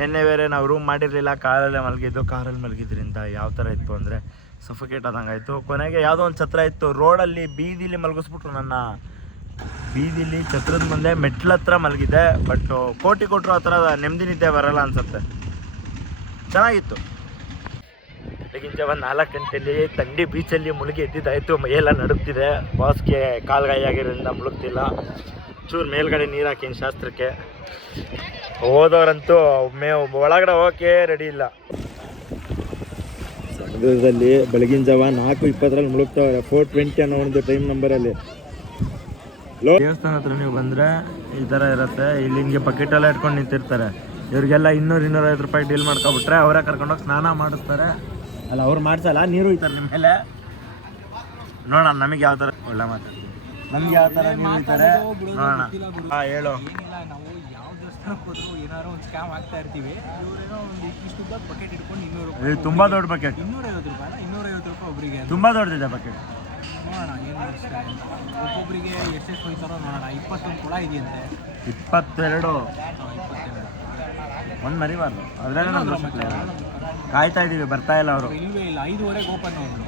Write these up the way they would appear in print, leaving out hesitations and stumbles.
ನಿನ್ನೆ ಬೇರೆ ನಾವು ರೂಮ್ ಮಾಡಿರಲಿಲ್ಲ, ಕಾರಲ್ಲಿ ಮಲಗಿದ್ರಿಂದ ಯಾವ ಥರ ಇತ್ತು ಅಂದರೆ ಸಫೋಕೇಟ್ ಆದಂಗಾಯಿತು. ಕೊನೆಗೆ ಯಾವುದೋ ಒಂದು ಛತ್ರ ಇತ್ತು ರೋಡಲ್ಲಿ, ಬೀದಿಲಿ ಮಲಗಿಸ್ಬಿಟ್ರು ನನ್ನ. ಬೀದಿಲಿ ಛತ್ರದ ಮುಂದೆ ಮೆಟ್ಲ ಹತ್ರ ಮಲಗಿದ್ದೆ. ಬಟ್ ಕೋಟಿ ಕೊಟ್ಟರು ಆ ಥರ ನೆಮ್ಮದಿ ನಿದ್ದೆ ಬರಲ್ಲ ಅನಿಸುತ್ತೆ. ಚೆನ್ನಾಗಿತ್ತು. ಬೆಳಗಿನ ಜಾವ 4 ಗಂಟೆಯಲ್ಲಿ ತಂಡಿ ಬೀಚಲ್ಲಿ ಮುಳುಗಿ ಎದ್ದಿದ್ದಾಯಿತು. ಮೈಯೆಲ್ಲ ನಡುಗ್ತಿದೆ. ಬಾಸ್ಗೆ ಕಾಲ್ಗಾಯ ಆಗಿರೋದ್ರಿಂದ ಮುಳುಗ್ತಿಲ್ಲ. ಚೂರು ಮೇಲ್ಗಡೆ ನೀರು ಹಾಕಿನ ಶಾಸ್ತ್ರಕ್ಕೆ. ಹೋದವರಂತೂ ಒಳಗಡೆ ಹೋಗೋಕ್ಕೆ ರೆಡಿ ಇಲ್ಲ. ಸಮುದ್ರದಲ್ಲಿ ಬೆಳಗಿನ ಜಾವ 4:20 ಮುಳುಗ್ತವ್ರೆ. 4:20 ಅನ್ನೋ ಒಂದು ಟೈಮ್ ನಂಬರಲ್ಲಿ. ದೇವಸ್ಥಾನ ಹತ್ರ ನೀವು ಬಂದರೆ ಈ ಥರ ಇರುತ್ತೆ. ಇಲ್ಲಿ ಹಿಂಗೆ ಬಕೆಟೆಲ್ಲ ಇಟ್ಕೊಂಡು ನಿಂತಿರ್ತಾರೆ. ಇವ್ರಿಗೆಲ್ಲ 200-250 ರೂಪಾಯಿ ಡೀಲ್ ಮಾಡ್ಕೊಬಿಟ್ರೆ ಅವರೇ ಕರ್ಕೊಂಡೋಗಿ ಸ್ನಾನ ಮಾಡಿಸ್ತಾರೆ. ಅಲ್ಲ, ಅವ್ರು ಮಾಡಿಸಲ್ಲ, ನೀರು ಇರ್ತಾರೆ ನಿಮ್ಮ ಮೇಲೆ. ನೋಡೋಣ ನಮಗೆ ಯಾವ ಥರ ಒಳ್ಳೆ ಮಾತು, ನಮ್ಗೆ ಯಾವ ಥರ ನೀರು ಇರ್ತಾರೆ ನೋಡೋಣ. ಹಾಂ, ಹೇಳು. ನಾವು ಯಾವ ದೇವಸ್ಥಾನಕ್ಕೆ ಹೋದ್ರು ಏನಾದ್ರು ಒಂದು ಸ್ಕ್ಯಾಮ್ ಆಗ್ತಾ ಇರ್ತೀವಿ. ಇವರೇನೋ ಒಂದು ಇಷ್ಟು ಬಕೆಟ್ ಇಟ್ಕೊಂಡು 200 ರೂಪಾಯಿ. ತುಂಬ ದೊಡ್ಡ ಬಕೆಟ್, 250 ರೂಪಾಯಿ 250 ರೂಪಾಯಿ ಒಬ್ಬರಿಗೆ. ತುಂಬ ದೊಡ್ಡದಿದೆ ಬಕೆಟ್. ನೋಡೋಣ ಏನು ಮಾಡಿಸ್ತಾರೆ. ಒಬ್ಬೊಬ್ಬರಿಗೆ ಎಷ್ಟೆಷ್ಟು ಹೋಯ್ತಾರೋ ನೋಡೋಣ. 21 ಕೊಳ ಇದೆಯಂತೆ. 22 ಒಂದು ಮರಿಬಾರ್ದು. ಅದರಲ್ಲೇ ನಮ್ಮ ಕಾಯ್ತಾ ಇದ್ದೀವಿ, ಬರ್ತಾ ಇಲ್ಲ ಅವರು. ಇಲ್ವೇ ಇಲ್ಲ, 5:15 ಓಪನ್ ಅವರು.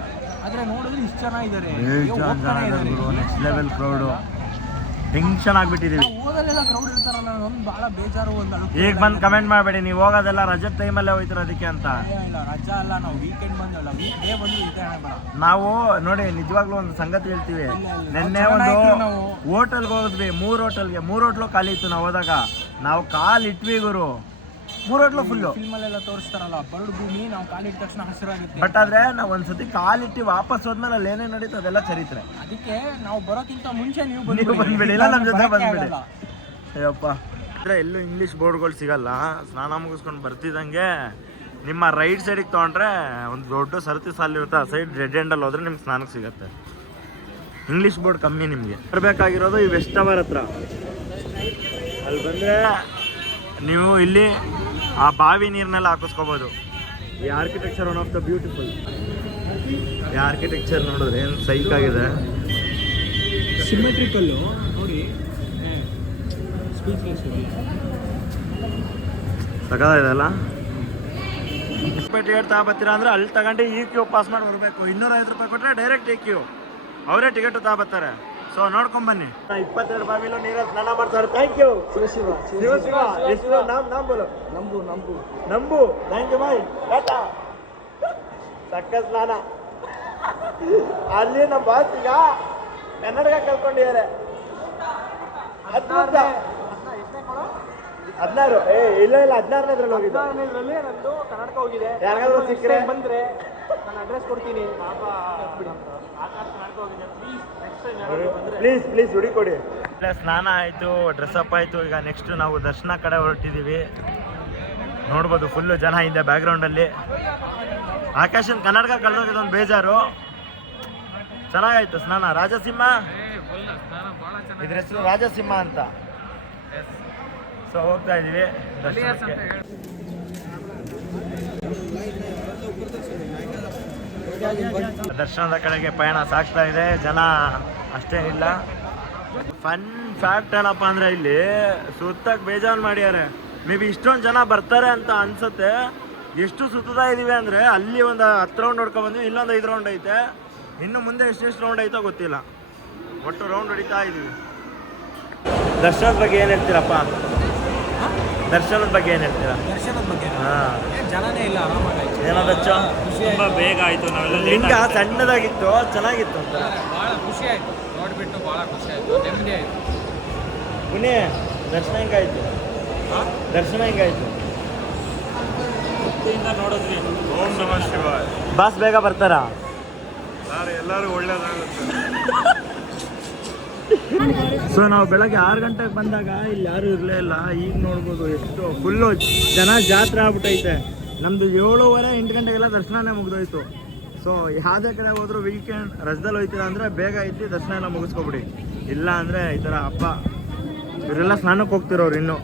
ಆದರೆ ನೋಡಿದ್ರೆ ಇಷ್ಟು ಜನ ಇದ್ದಾರೆ. Next level crowd. ಟೆನ್ಷನ್ ಆಗಿಬಿಟ್ಟಿದ್ದೀವಿ. ಓದಲ್ಲೆಲ್ಲ ಕ್ರೌಡ್ ಇರ್ತಾರಲ್ಲ, ಒಂದು ಭಾಳ ಬೇಜಾರು. ಒಂದು ಈಗ ಬಂದು ಕಮೆಂಟ್ ಮಾಡಬೇಡಿ, ನೀವು ಹೋಗೋದೆಲ್ಲ ರಜದ ಟೈಮಲ್ಲೇ ಹೋಯ್ತಾರೆ ಅದಕ್ಕೆ ಅಂತ. ಇಲ್ಲ, ರಜಾ ಅಲ್ಲ, ನಾವು ವೀಕೆಂಡ್ ಬಂದಲ್ಲ, ವೀಕ್ ಡೇ ಬಂದು ಇದೆ. ನಾವು ನೋಡಿ ನಿಜವಾಗ್ಲೂ ಒಂದು ಸಂಗತಿ ಹೇಳ್ತೀವಿ. ನಿನ್ನೆ ಒಂದು ಹೋಟೆಲ್ಗೆ ಹೋಗಿದ್ವಿ, 3 ಹೋಟೆಲ್ಗೆ. 3 ಹೋಟ್ಲು ಖಾಲಿ ಇತ್ತು. ನಾವು ಹೋದಾಗ ನಾವು ಕಾಲು ಇಟ್ವಿ ಗುರು. 3 ಹೋಟ್ಲು ಫುಲ್ಲು. ಫಿಲ್ಮಲ್ಲೆಲ್ಲ ತೋರಿಸ್ತಾರಲ್ಲ, ಬರಡು ಭೂಮಿ, ನಾವು ಕಾಲಿಟ್ಟ ತಕ್ಷಣ ಹಸಿರಾಗುತ್ತೆ. ಬಟ್ ಆದರೆ ನಾವು ಒಂದ್ಸತಿ ಕಾಲಿಟ್ಟು ವಾಪಸ್ ಹೋದ್ಮೇಲೆ ಅಲ್ಲಿ ಏನೇನು ನಡೀತು ಅದೆಲ್ಲ ಚರಿತ್ರೆ. ಅದಕ್ಕೆ ನಾವು ಬರೋಕ್ಕಿಂತ ಮುಂಚೆ ನೀವು ಬಂದ್ಬಿಡಿ, ಇಲ್ಲ ನಮ್ಮ ಜೊತೆ ಬಂದ್ಬಿಡಿ. ಅಯ್ಯಪ್ಪ, ಅಂದರೆ ಎಲ್ಲೂ ಇಂಗ್ಲೀಷ್ ಬೋರ್ಡ್ಗಳು ಸಿಗಲ್ಲ. ಸ್ನಾನ ಮುಗಿಸ್ಕೊಂಡು ಬರ್ತಿದ್ದಂಗೆ ನಿಮ್ಮ ರೈಟ್ ಸೈಡಿಗೆ ತೊಗೊಂಡ್ರೆ ಒಂದು ದೊಡ್ಡ ಸರತಿ ಸಾಲು ಇರುತ್ತೆ. ಆ ಸೈಡ್ ರೆಡ್ ಎಂಡಲ್ಲಿ ಹೋದ್ರೆ ನಿಮ್ಗೆ ಸ್ನಾನಕ್ಕೆ ಸಿಗುತ್ತೆ. ಇಂಗ್ಲೀಷ್ ಬೋರ್ಡ್ ಕಮ್ಮಿ ನಿಮಗೆ. ಬರಬೇಕಾಗಿರೋದು ಈ ವೆಸ್ಟ್ ಟವರ್ ಹತ್ರ. ಅಲ್ಲಿ ಬಂದರೆ ನೀವು ಇಲ್ಲಿ ಆ ಬಾವಿ ನೀರನ್ನೆಲ್ಲ ಹಾಕಿಸ್ಕೋಬೋದು. ಈ architecture one of the beautiful. ಈ ಆರ್ಕಿಟೆಕ್ಚರ್ ನೋಡಿದ್ರೆ ಏನು ಸೈಕ್ ಆಗಿದೆ. ಸಿಮೆಟ್ರಿಕಲ್ಲು ನೋಡಿ, ಸಕಾಲಿದೆ ಅಲ್ಲ. ಟಿಕೆಟ್ ತಗೊಬತ್ತೀರಾ ಅಂದರೆ ಅಲ್ಲಿ ತಗೊಂಡು ಈ ಕ್ಯೂ ಪಾಸ್ ಮಾಡಿ ಬರಬೇಕು. 250 ರೂಪಾಯಿ ಕೊಟ್ಟರೆ ಡೈರೆಕ್ಟ್ ಈ ಕ್ಯೂ, ಅವರೇ ಟಿಕೆಟ್ ತಗೊಬತ್ತಾರೆ. ಸೊ ನೋಡ್ಕೊಂಬನ್ನಿ. 22 ಬಾವಿಲು ನೀರಲ್ಲಿ ಸ್ನಾನ ಮಾಡ್ತಾರೆ. Thank you. ಶಿವ ಎಷ್ಟು ನಾಮ್ ಬೋಲು. ನಂಬು. Thank you bye. ಟಾಟಾ. ಸಕ್ಕ ಸ್ನಾನ. ಅಲ್ಲಿ ನಮ್ಮ ಬಾಸ್ ಈಗ ಕನ್ನಡಕ ಕಲ್ಕೊಂಡಿದ್ದಾರೆ. 16 ಇಲ್ಲ 16ನೇದ್ರಲ್ಲಿ ಹೋಗಿದ್ದು. 16ನೇದ್ರಲ್ಲಿ ನಂದು ಕರ್ನಾಟಕ ಹೋಗಿದೆ. ಯಾರಿಗಾದ್ರೂ ಸಿಕ್ಕರೆ ಬಂದರೆ ನಾನು ಅಡ್ರೆಸ್ ಕೊಡ್ತೀನಿ. ಪ್ಲೀಸ್ ಹುಡುಕೊಡಿ. ಸ್ನಾನ ಆಯಿತು, ಡ್ರೆಸ್ಅಪ್ ಆಯಿತು. ಈಗ ನೆಕ್ಸ್ಟ್ ನಾವು ದರ್ಶನ ಕಡೆ ಹೊರಟಿದ್ದೀವಿ. ನೋಡ್ಬೋದು ಫುಲ್ಲು ಜನ ಇದೆ ಬ್ಯಾಕ್ಗ್ರೌಂಡಲ್ಲಿ. ಆಕಾಶನ್ ಕನ್ನಡಕ ಕಳೆದೋಗಿದ್ದೊಂದು ಬೇಜಾರು. ಚೆನ್ನಾಗಾಯ್ತು ಸ್ನಾನ. ರಾಜಸಿಂಹ, ಇದ್ರ ಹೆಸರು ರಾಜಸಿಂಹ ಅಂತ. ಸೊ ಹೋಗ್ತಾ ಇದ್ದೀವಿ ದರ್ಶನಕ್ಕೆ. ದರ್ಶನದ ಕಡೆಗೆ ಪಯಣ ಸಾಗ್ತಾ ಇದೆ. ಜನ ಅಷ್ಟೇನಿಲ್ಲ. ಫನ್ ಫ್ಯಾಕ್ಟ್ ಏನಪ್ಪ ಅಂದರೆ ಇಲ್ಲಿ ಸುತ್ತಕ್ಕೆ ಬೇಜಾರು ಮಾಡ್ಯಾರೆ. ಮೇ ಬಿ ಇಷ್ಟೊಂದು ಜನ ಬರ್ತಾರೆ ಅಂತ ಅನ್ಸುತ್ತೆ. ಎಷ್ಟು ಸುತ್ತಾ ಇದ್ದೀವಿ ಅಂದರೆ ಅಲ್ಲಿ ಒಂದು 10 ರೌಂಡ್ ಹೊಡ್ಕೊಂಡ್ಬಂದ್ವಿ. ಇಲ್ಲೊಂದು 5 ರೌಂಡ್ ಐತೆ. ಇನ್ನು ಮುಂದೆ ಎಷ್ಟೆಷ್ಟು ರೌಂಡ್ ಐತೋ ಗೊತ್ತಿಲ್ಲ. ಒಟ್ಟು ರೌಂಡ್ ಹೊಡಿತಾ ಇದ್ದೀವಿ. ದರ್ಶನದ ಬಗ್ಗೆ ಏನು ಹೇಳ್ತೀರಪ್ಪ? ದರ್ಶನದ ಬಗ್ಗೆ ಏನು ಹೇಳ್ತೀರಾ? ದರ್ಶನದ ಬಗ್ಗೆ ಹಾಂ, ಜನನೇ ಇಲ್ಲ, ಆರಾಮಾಗಾಯ್ತು. ಏನದಚ್ಚು ತುಂಬ ಬೇಗ ಆಯಿತು. ನಾವೆಲ್ಲ ಲಿಂಗ ಸಣ್ಣದಾಗಿತ್ತು, ಚೆನ್ನಾಗಿತ್ತು ಅಂತ. ಭಾಳ ಖುಷಿ ಆಯಿತು ನೋಡಿಬಿಟ್ಟು. ಭಾಳ ಖುಷಿ ಆಯಿತು, ನೆಮ್ಮದಿ ಆಯಿತು. ಪುಣ್ಯ ದರ್ಶನ ಹೆಂಗಾಯಿತು? ದರ್ಶನ ಹೆಂಗಾಯಿತು? ನೋಡಿದ್ವಿ. ಓಂ ನಮಃ ಶಿವಾಯ. ಬಾಸ್ ಬೇಗ ಬರ್ತಾರಾ? ಎಲ್ಲರೂ ಒಳ್ಳೇದಾಗುತ್ತೆ. ಸೊ ನಾವು ಬೆಳಗ್ಗೆ 6 ಗಂಟೆಗೆ ಬಂದಾಗ ಇಲ್ಲಿ ಯಾರೂ ಇರಲೇ ಇಲ್ಲ. ಈಗ ನೋಡ್ಬೋದು ಎಷ್ಟು ಫುಲ್ಲು ಜನ, ಜಾತ್ರೆ ಆಗ್ಬಿಟ್ಟೈತೆ. ನಮ್ಮದು 7:30 8 ಗಂಟೆಗೆಲ್ಲ ದರ್ಶನನೇ ಮುಗಿದೋಯ್ತು. ಸೊ ಯಾವುದೇ ಕಡೆ ಹೋದ್ರು ವೀಕೆಂಡ್ ರಜದಲ್ಲಿ ಹೋಯ್ತೀರಾ ಅಂದರೆ ಬೇಗ ಐತಿ ದರ್ಶನ ಎಲ್ಲ ಮುಗಿಸ್ಕೊಬಿಡಿ. ಇಲ್ಲ ಅಂದರೆ ಈ ಥರ ಹಬ್ಬ ಇವರೆಲ್ಲ ಸ್ನಾನಕ್ಕೆ ಹೋಗ್ತಿರೋರು ಇನ್ನೂ.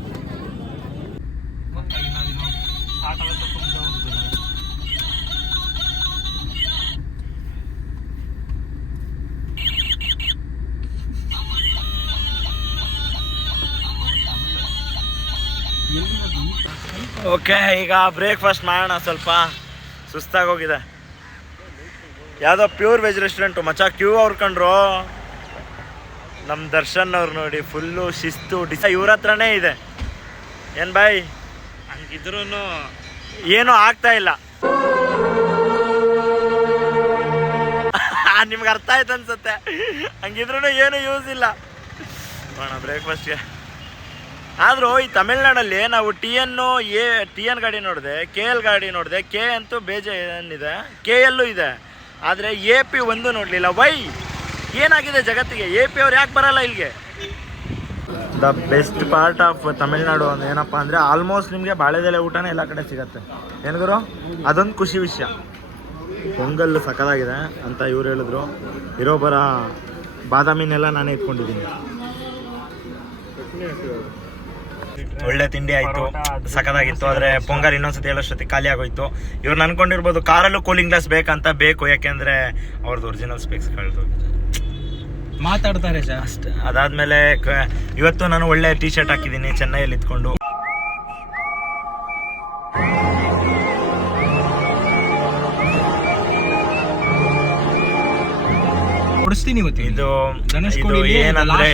ಓಕೆ, ಈಗ ಬ್ರೇಕ್ಫಾಸ್ಟ್ ಮಾಡೋಣ. ಸ್ವಲ್ಪ ಸುಸ್ತಾಗೋಗಿದೆ. ಯಾವುದೋ ಪ್ಯೂರ್ ವೆಜ್ ರೆಸ್ಟೋರೆಂಟು ಮಚ್ಚ. ಕ್ಯೂ ಅವ್ರು ಕಂಡ್ರು ನಮ್ಮ ದರ್ಶನ್ ಅವ್ರು ನೋಡಿ, ಫುಲ್ಲು ಶಿಸ್ತು ಇವ್ರ ಹತ್ರನೇ ಇದೆ. ಏನು ಬಾಯ್, ಹಂಗಿದ್ರು ಏನೂ ಆಗ್ತಾ ಇಲ್ಲ. ನಿಮ್ಗೆ ಅರ್ಥ ಆಯ್ತು ಅನ್ಸುತ್ತೆ. ಹಂಗಿದ್ರು ಏನು ಯೂಸ್ ಇಲ್ಲ. ಮಾಡೋಣ ಬ್ರೇಕ್ಫಾಸ್ಟ್ಗೆ. ಆದರೂ ಈ ತಮಿಳ್ನಾಡಲ್ಲಿ ನಾವು ಟಿ ಎನ್ ಗಾಡಿ ನೋಡಿದೆ, ಕೆ ಎಲ್ ಗಾಡಿ ನೋಡಿದೆ. ಕೆ ಅಂತೂ ಏನಿದೆ, ಕೆ ಎಲ್ಲೂ ಇದೆ. ಆದರೆ ಎ ಪಿ ಒಂದು ನೋಡಲಿಲ್ಲ. ವೈ ಏನಾಗಿದೆ ಜಗತ್ತಿಗೆ? ಎ ಪಿ ಅವ್ರು ಯಾಕೆ ಬರಲ್ಲ ಇಲ್ಲಿಗೆ? The best part of Tamil Nadu ಏನಪ್ಪ ಅಂದರೆ ಆಲ್ಮೋಸ್ಟ್ ನಿಮಗೆ ಬಾಳೆದೆಲೆ ಊಟನೇ ಎಲ್ಲ ಕಡೆ ಸಿಗತ್ತೆ. ಏನ್ಗುರು, ಅದೊಂದು ಖುಷಿ ವಿಷಯ. ಪೊಂಗಲ್ ಸಕ್ಕದಾಗಿದೆ ಅಂತ ಇವ್ರು ಹೇಳಿದ್ರು. ಇರೋ ಬರ ಬಾದಾಮಿನೆಲ್ಲ ನಾನೇ ಇಟ್ಕೊಂಡಿದ್ದೀನಿ. ಒಳ್ಳೆ ತಿಂಡಿ ಆಯಿತು, ಸಕ್ಕದಾಗಿತ್ತು. ಆದರೆ ಪೊಂಗಲ್ ಇನ್ನೊಂದ್ಸತಿ ಹೇಳೋಷ್ಟೊತ್ತಿಗೆ ಖಾಲಿ ಆಗೋಯ್ತು. ಇವ್ರು ಅನ್ಕೊಂಡಿರ್ಬೋದು ಕಾರಲ್ಲೂ ಕೂಲಿಂಗ್ ಗ್ಲಾಸ್ ಬೇಕಂತ. ಬೇಕು, ಯಾಕೆಂದರೆ ಅವ್ರದ್ದು ಒರಿಜಿನಲ್ ಸ್ಪೆಕ್ಸ್ ಕಳೆದು ಮಾತಾಡ್ತಾರೆ ಸರ್ ಅಷ್ಟೇ. ಅದಾದಮೇಲೆ ಇವತ್ತು ನಾನು ಒಳ್ಳೆ ಟೀ ಶರ್ಟ್ ಹಾಕಿದ್ದೀನಿ ಚೆನ್ನೈಯಲ್ಲಿ ಇದ್ಕೊಂಡು. ಕೊಡಿಸ್ತೀನಿ ಇವತ್ತು. ಇದು ಏನಂದ್ರೆ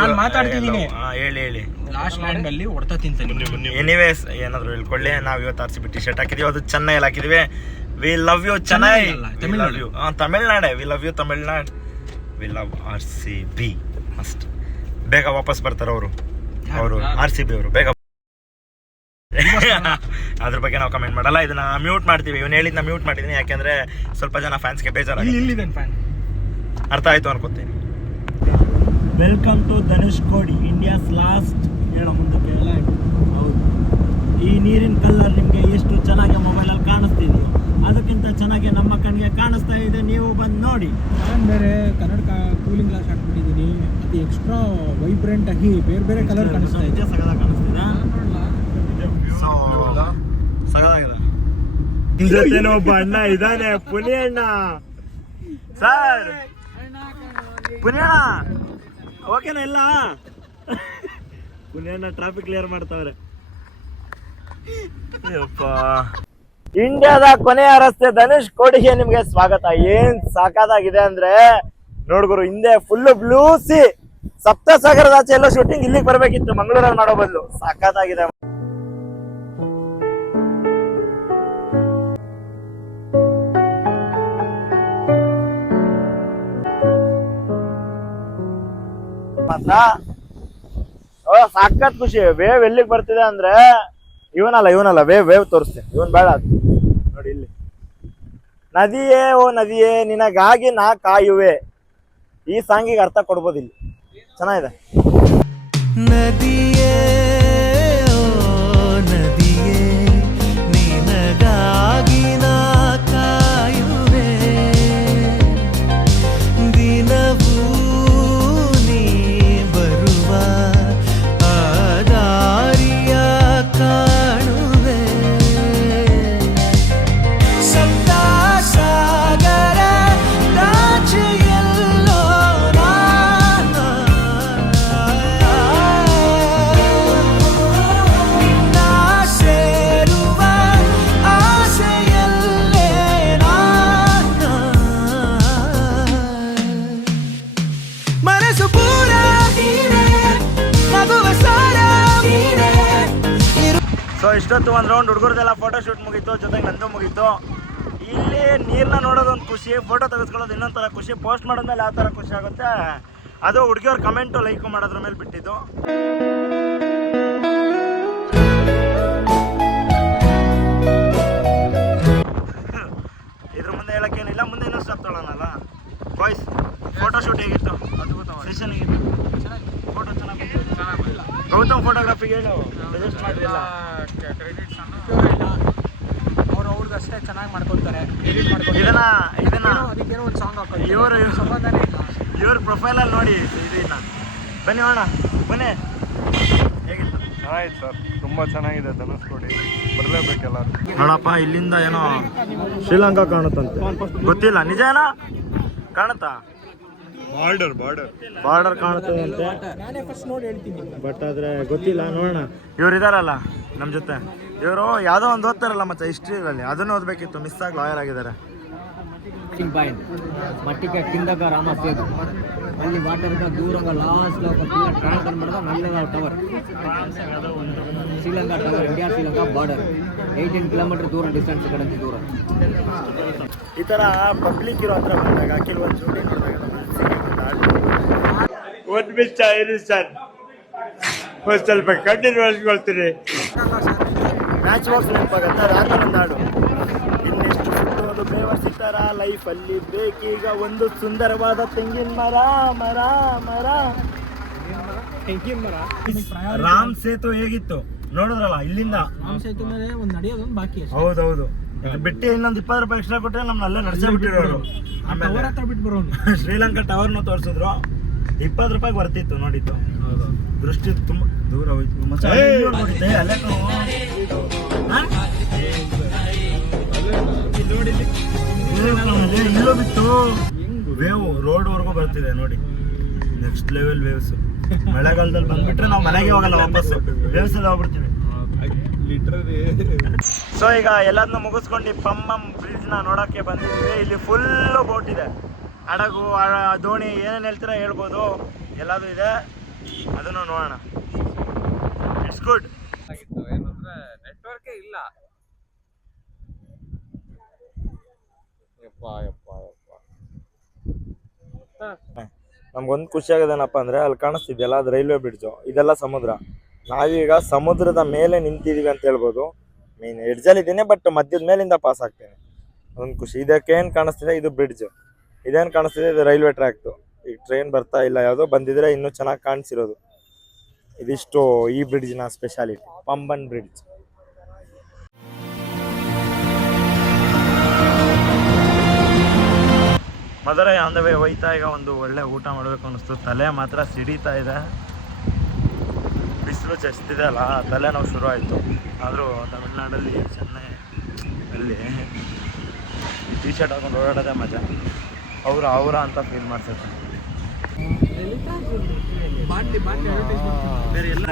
ನಾನು ಮಾತಾಡ್ತಿದ್ದೀನಿ. ಹೇಳಿ ಲಾಸ್ಟ್ ಲ್ಯಾಂಡ್ ಅಲ್ಲಿ ಹೊಡ್ತಾ ತಿಂತೀನಿ. ಎನಿವೇಸ್ ಏನಾದ್ರು ಹೇಳ್ಕೊಳ್ಳಿ. ನಾವು ಇವತ್ತು RCB ಟಿ ಶರ್ಟ್ ಹಾಕಿದೀವಿ. ಅದು ಚೆನ್ನೈಯಲ್ಲಿ ಹಾಕಿದ್ವಿ. ವಿ ಲವ್ ಯು ಚೆನ್ನೈ, ತಮಿಳ್ನಾಡೆ. We love you Tamil Nadu, we love RCB. ಅಷ್ಟು ಬೇಗ ವಾಪಸ್ ಬರ್ತಾರೆ ಅವರು RCB ಅವರು ಬೇಗ. ಅದ್ರ ಬಗ್ಗೆ ನಾವು ಕಮೆಂಟ್ ಮಾಡಲ್ಲ. ಇದನ್ನ ಮ್ಯೂಟ್ ಮಾಡ್ತೀವಿ. ಇವನು ಹೇಳಿದ್ನ ಮ್ಯೂಟ್ ಮಾಡಿದ್ದೀನಿ, ಯಾಕೆಂದ್ರೆ ಸ್ವಲ್ಪ ಜನ ಫ್ಯಾನ್ಸ್ಗೆ ಬೇಜಾರಾಗಿದೆ. ಅರ್ಥ ಆಯ್ತು ಅನ್ಕೋತೀನಿ. Welcome to Dhanushkodi, India's last. ಹೇಳೋ ಮುಂದಕ್ಕೆ ಹೌದು. ಈ ನೀರಿನ ಕಲರ್ ನಿಮಗೆ ಎಷ್ಟು ಚೆನ್ನಾಗಿ ಮೊಬೈಲಲ್ಲಿ ಕಾಣಿಸ್ತಿದೆಯೋ ಅದಕ್ಕಿಂತ ಚೆನ್ನಾಗಿ ನಮ್ಮ ಕಣ್ಣಿಗೆ ಕಾಣಿಸ್ತಾ ಇದೆ. ನೀವು ಬಂದು ನೋಡಿ. ನಾನು ಬೇರೆ ಕನ್ನಡ ಕೂಲಿಂಗ್ ಗ್ಲಾಸ್ ಹಾಕ್ಬಿಟ್ಟಿದ್ದೀನಿ. ಅದು ಎಕ್ಸ್ಟ್ರಾ ವೈಬ್ರೆಂಟ್ ಆಗಿ ಬೇರೆ ಬೇರೆ ಕಲರ್ ಕಾಣಿಸ್ತಾ ಇದೆ. ಸಗದಾಗಿ ಕಾಣಿಸ್ತಿದೆ. ಜೊತೆನೋ ಒಬ್ಬ ಅಣ್ಣ ಇದ್ದಾನೆ, ಪುನಿ ಅಣ್ಣ. ಸರ್ ಪುನಿ ಅಣ್ಣ ಓಕೆನಾ? ಎಲ್ಲ ಪುನಿ ಅಣ್ಣ ಟ್ರಾಫಿಕ್ ಕ್ಲಿಯರ್ ಮಾಡ್ತಾವ್ರೆ. ಇಂಡಿಯಾದ ಕೊನೆಯ ರಸ್ತೆ ಧನುಷ್ಕೋಡಿಗೆ ನಿಮ್ಗೆ ಸ್ವಾಗತ. ಏನ್ ಸಾಕಾಗಿದೆ ಅಂದ್ರೆ ನೋಡ್ಗುರು, ಹಿಂದೆ ಫುಲ್ ಬ್ಲೂ ಸಿ. ಸಪ್ತಸಾಗರದ ಆಚೆ ಎಲ್ಲೋ ಶೂಟಿಂಗ್ ಇಲ್ಲಿಗೆ ಬರ್ಬೇಕಿತ್ತು, ಮಂಗಳೂರಲ್ಲಿ ಮಾಡೋ ಬದಲು. ಸಾಕಾಗಿದೆ. ಸಾಕತ್ ಖುಷಿ. ವೇವ್ ಎಲ್ಲಿಗೆ ಬರ್ತಿದೆ ಅಂದ್ರೆ ಇವನಲ್ಲ ವೇವ್ ತೋರಿಸ್ತೀನಿ. ಇವನ್ ಬೇಡ, ನೋಡಿ ಇಲ್ಲಿ. ನದಿಯೇ ಓ ನದಿಯೇ ನಿನಗಾಗಿ ನಾ ಕಾಯುವೆ. ಈ ಸಾಂಗಿಗೆ ಅರ್ಥ ಕೊಡ್ಬೋದು ಇಲ್ಲಿ. ಚೆನ್ನಾಗಿದೆ. ನದಿಯೇ ಓ ನದಿಯೇ ನಿನಗಾಗಿ ನಾ ಕಾಯುವೆ. ದಿನವೂ ನೀ ಬರುವ ಆ ದಾರಿಯ ಕಾಣುವೆ. ಸಪ್ತ ಸಾಗರ ರಾಜೆಯಲ್ಲೋ ನಿನ್ನ ಸೇರುವ ಆಸೆಯಲ್ಲೇ ಮನಸ್ಸು ಪೂರ ಮಗುವ ಸಾರ. ಸೊ ಇಷ್ಟೊತ್ತು ಒಂದು ರೌಂಡ್ ಹುಡುಗರದೆಲ್ಲ ಫೋಟೋ ಶೂಟ್ ಮುಗೀತು, ಜೊತೆಗೆ ನಂದು ಮುಗೀತು. ಇಲ್ಲಿ ನೀರನ್ನ ನೋಡೋದೊಂದು ಖುಷಿ, ಫೋಟೋ ತೆಗೆಸ್ಕೊಳ್ಳೋದು ಇನ್ನೊಂದು ಥರ ಖುಷಿ, ಪೋಸ್ಟ್ ಮಾಡೋದ್ಮೇಲೆ ಯಾವ ಥರ ಖುಷಿ ಆಗುತ್ತೆ ಅದು ಹುಡುಗಿಯವ್ರ ಕಮೆಂಟು ಲೈಕ್ ಮಾಡೋದ್ರ ಮೇಲೆ ಬಿಟ್ಟಿದ್ದು. ಇದ್ರ ಮುಂದೆ ಹೇಳೋಕ್ಕೇನಿಲ್ಲ. ಮುಂದೆ ಇನ್ನೂ ಸ್ಟಾಪ್ ತೊಗೊಳ್ಳೋಣಲ್ಲ. ಬಾಯ್ಸ್ ಫೋಟೋ ಶೂಟ್ ಹೇಗಿತ್ತು? ಸೆಷನ್ ಹೇಗಿತ್ತು? ಫೋಟೋ ಚೆನ್ನಾಗಿ ಗೌತಮ್ ಫೋಟೋಗ್ರಫಿಗೆ ಹೇಳು, ಸಜೆಸ್ಟ್ ಮಾಡಲಿಲ್ಲ. ಅವ್ರದ್ದು ಅಷ್ಟೇ ಚೆನ್ನಾಗಿ ಮಾಡ್ಕೊತಾರೆ. ಇದನ್ನ ಅದಕ್ಕೇನೋ ಒಂದು ಸಾಂಗ್ ಹಾಕೋದು. ಇವರು ಸಂಬಂಧನೇ ಇಲ್ಲ. ಇವ್ರ ಪ್ರೊಫೈಲಲ್ಲಿ ನೋಡಿ ಇದನ್ನ. ಬನ್ನಿ ಹೋಣ, ಬನ್ನಿ. ಹೇಗಿತ್ತು? ಚೆನ್ನಾಗಿತ್ತು ಸರ್, ತುಂಬ ಚೆನ್ನಾಗಿದೆ ಧನುಷ್ಕೋಡಿ. ಬರಲೇಬೇಕೆಲ್ಲ. ನೋಡಪ್ಪ, ಇಲ್ಲಿಂದ ಏನೋ ಶ್ರೀಲಂಕಾ ಕಾಣುತ್ತಂತೆ, ಗೊತ್ತಿಲ್ಲ. ನಿಜ ಏನೋ ಕಾಣುತ್ತಾ? ಬಾರ್ಡರ್ ಕಾಣ್ತದೆ ಅಂತೆ, ನಾನೇ ಫಸ್ಟ್ ನೋಡಿ ಹೇಳ್ತೀನಿ. ಬಟ್ ಆದ್ರೆ ಗೊತ್ತಿಲ್ಲ, ನೋಡೋಣ. ಇವ್ರು ಇದಾರಲ್ಲ ನಮ್ಮ ಜೊತೆ, ಇವರು ಯಾವುದೋ ಒಂದು ಓದ್ತಾರಲ್ಲ ಮತ್ತೆ ಹಿಸ್ಟ್ರಿಯಲ್ಲಿ, ಅದನ್ನು ಓದಬೇಕಿತ್ತು, ಮಿಸ್ ಆಗಿ ಲಾಯರ್ ಆಗಿದ್ದಾರೆ. పాయింట్ మట్టిగా కిందగా రామసేతు మళ్ళీ వాటర్గా దూరంగా లాస్ట్లో ఒక చిన్న ట్రాక్ కనబడదా నల్లగా tower Sri Lanka tower India Sri Lanka border 18 kilometre ದೂರ ಡಿಸ್ಟೆನ್ಸ್ ಈ ಕಡೆ ದೂರ. ಈ ಥರ ಪಬ್ಲಿಕ್ ಇರೋ ಹತ್ರ ಬಂದಾಗ ಕೆಲವೊಂದು ಜೋಡಿ ನೋಡಿದಾಗ ಒಂದು ಮಿಚ್ಚ ಇರಿ ಸರ್, ಒಂದು ಸ್ವಲ್ಪ ಕಣ್ಣಿನ ಒಳಸ್ಕೊಳ್ತೀರಿ. ಮ್ಯಾಚ್ ಬಾಕ್ಸ್ ನೆನಪಾಗತ್ತೆ, ರಾತ್ರಿ ಒಂದು ಹಾಡು. ಇನ್ನೆಷ್ಟು ಸುತ್ತೋದು ಬೇವರ್ಸ್ ಸಿಗ್ತಾರ ಲೈಫಲ್ಲಿ, ಬೇಕೀಗ ಒಂದು ಸುಂದರವಾದ ತೆಂಗಿನ ಮರ ಮರ ಮರ. ತೆಂಗಿನ ಮರ. ರಾಮ್ ಸೇತು ಹೇಗಿತ್ತು ನೋಡಿದ್ರಲ್ಲ ಇಲ್ಲಿಂದ? ರಾಮ್ ಸೇತು ಮೇಲೆ ಒಂದು ನಡೆಯೋದೊಂದು ಬಾಕಿ ಅಷ್ಟೇ. ಹೌದೌದು, ಬಿಟ್ಟು ಇನ್ನೊಂದು 20 ರೂಪಾಯಿ ಎಕ್ಸ್ಟ್ರಾ ಕೊಟ್ಟರೆ ನಮ್ಮನ್ನ ಅಲ್ಲೇ ನಡೆಸೇ ಬಿಟ್ಟಿರೋರು. ಆಮೇಲೆ ಹತ್ರ ಬಿಟ್ಟು ಬರೋನು ಶ್ರೀಲಂಕಾ ಟವರ್ನ ತೋರಿಸಿದ್ರು, 20 ರೂಪಾಯಿಗೆ ಬರ್ತಿತ್ತು ನೋಡಿದ್ದು. ದೃಷ್ಟಿ ತುಂಬಾ ದೂರ ಹೋಯ್ತು. ನೋಡಿದ್ದೆ ಅಲ್ಲೇ ಇಲ್ಲೋ ಬಿತ್ತು. ವೇವ್ ರೋಡ್ವರೆಗೂ ಬರ್ತಿದೆ ನೋಡಿ, ನೆಕ್ಸ್ಟ್ ಲೆವೆಲ್ ವೇವ್ಸ್. ಮಳೆಗಾಲದಲ್ಲಿ ಬಂದ್ಬಿಟ್ರೆ ನಾವು ಮನೆಗೆ ಹೋಗಲ್ಲ, ವಾಪಸ್ಸು ವೇವ್ಸ್ ಅಲ್ಲಿ ಹೋಗ್ಬಿಡ್ತೀವಿ. ಸೊ ಈಗ ಎಲ್ಲದನ್ನ ಮುಗಿಸ್ಕೊಂಡು ಪಮ್ಮಂ ಬ್ರಿಡ್ಜ್ ನ ನೋಡಕ್ಕೆ ಬಂದಿದ್ವಿ. ಇಲ್ಲಿ ಫುಲ್ ಬೋಟ್ ಇದೆ, ಹಡಗು, ದೋಣಿ, ಏನೇನು ಹೇಳ್ತೀರಾ ಹೇಳ್ಬೋದು, ಎಲ್ಲದೂ ಇದೆ. ಅದನ್ನು ನೋಡೋಣ. It's good. ಏನಂದ್ರೆ ನೆಟ್ವರ್ಕೇ ಇಲ್ಲ. ನಮ್ಗೊಂದು ಖುಷಿ ಆಗೋದೇನಪ್ಪ ಅಂದರೆ ಅಲ್ಲಿ ಕಾಣಿಸ್ತಿದೆಯಲ್ಲ, ಅದು ರೈಲ್ವೆ ಬ್ರಿಡ್ಜು, ಇದೆಲ್ಲ ಸಮುದ್ರ. ನಾವೀಗ ಸಮುದ್ರದ ಮೇಲೆ ನಿಂತಿದ್ದೀವಿ ಅಂತ ಹೇಳ್ಬೋದು. ಮೀನ್ ಎಡ್ಜಲ್ಲಿದ್ದೀನಿ, ಬಟ್ ಮಧ್ಯದ ಮೇಲಿಂದ ಪಾಸ್ ಆಗ್ತೀನಿ. ಒಂದು ಖುಷಿ. ಇದಕ್ಕೆ ಏನು ಕಾಣಿಸ್ತಿದೆ, ಇದು ಬ್ರಿಡ್ಜ್. ಇದೇನು ಕಾಣಿಸ್ತಿದೆ, ಇದು ರೈಲ್ವೆ ಟ್ರ್ಯಾಕ್ದು. ಈಗ ಟ್ರೈನ್ ಬರ್ತಾ ಇಲ್ಲ, ಯಾವುದೋ ಬಂದಿದ್ರೆ ಇನ್ನೂ ಚೆನ್ನಾಗಿ ಕಾಣಿಸಿರೋದು. ಇದಿಷ್ಟು ಈ ಬ್ರಿಡ್ಜ್ನ speciality, Pamban bridge. Madurai on the way ಹೋಯ್ತಾ. ಈಗ ಒಂದು ಒಳ್ಳೆ ಊಟ ಮಾಡಬೇಕು ಅನ್ನಿಸ್ತು. ತಲೆ ಮಾತ್ರ ಸಿಡಿತಾ ಇದೆ, ಬಿಸಿಲು ಚಸ್ತಿದೆ ಅಲ್ಲ, ತಲೆನೋವು ಶುರು ಆಯಿತು. ಆದರೂ ತಮಿಳ್ನಾಡಲ್ಲಿ ಚೆನ್ನೈ ಅಲ್ಲಿ ಟೀ ಶರ್ಟ್ ಹಾಕೊಂಡು ಓಡಾಡೋದೇ ಮಜಾ. ಅವರ ಅಂತ ಫೀಲ್ ಮಾಡ್ತಾರೆ. ಬೇರೆ ಎಲ್ಲ